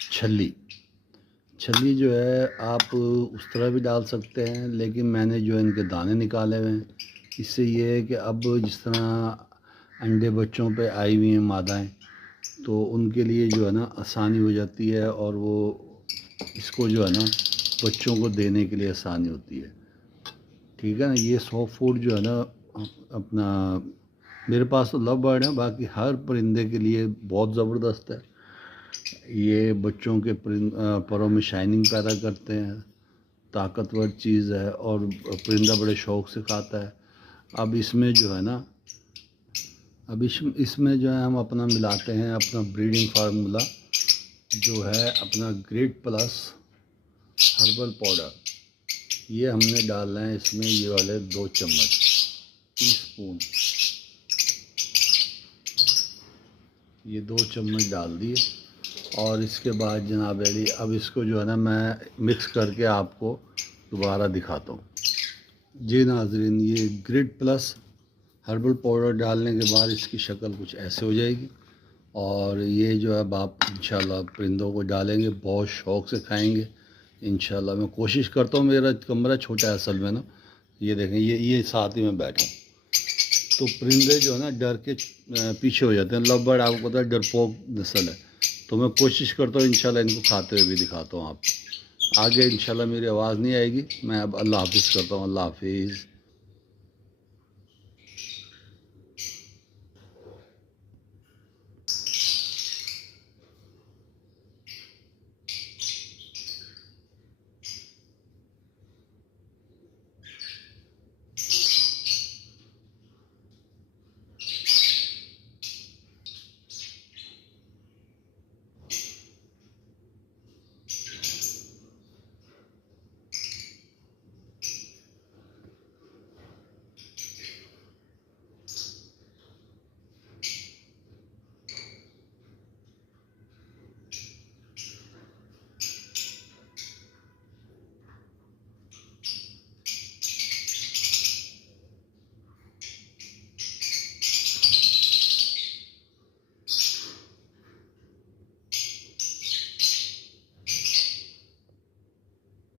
छल्ली। छल्ली जो है आप उस तरह भी डाल सकते हैं, लेकिन मैंने जो है इनके दाने निकाले हुए हैं। इससे ये है कि अब जिस तरह अंडे बच्चों पे आई हुई हैं मादाएँ, तो उनके लिए जो है ना आसानी हो जाती है, और वो इसको जो है ना बच्चों को देने के लिए आसानी होती है। ठीक है ना। ये सॉफ्ट फूड जो है ना अपना, मेरे पास तो लव बर्ड है, बाकी हर परिंदे के लिए बहुत ज़बरदस्त है। ये बच्चों के परों में शाइनिंग पैदा करते हैं, ताकतवर चीज़ है, और परिंदा बड़े शौक़ से खाता है। अब इसमें जो है ना, अब इसमें जो है हम अपना मिलाते हैं अपना ब्रीडिंग फार्मूला, जो है अपना ग्रेट प्लस हर्बल पाउडर। ये हमने डालना है इसमें, ये वाले 2 चम्मच, टीस्पून, ये 2 चम्मच डाल दिए। और इसके बाद जनाब अली, अब इसको जो है ना मैं मिक्स करके आपको दोबारा दिखाता हूँ। जी नाज़रीन, ये ग्रिड प्लस हर्बल पाउडर डालने के बाद इसकी शक्ल कुछ ऐसे हो जाएगी। और ये जो है अब आप इंशाल्लाह परिंदों को डालेंगे, बहुत शौक़ से खाएंगे इंशाल्लाह। मैं कोशिश करता हूँ, मेरा कमरा छोटा है असल में ना, ये देखें, ये साथ ही में बैठा, तो परिंदे जो है ना डर के पीछे हो जाते हैं। लव बर्ड आपको पता है डरपोक नस्ल है, तो मैं कोशिश करता हूँ इंशाल्लाह इनको खाते हुए भी दिखाता हूँ आप आगे। इंशाल्लाह मेरी आवाज़ नहीं आएगी। मैं अब अल्लाह हाफ़िज़ करता हूँ। अल्लाह हाफ़िज़।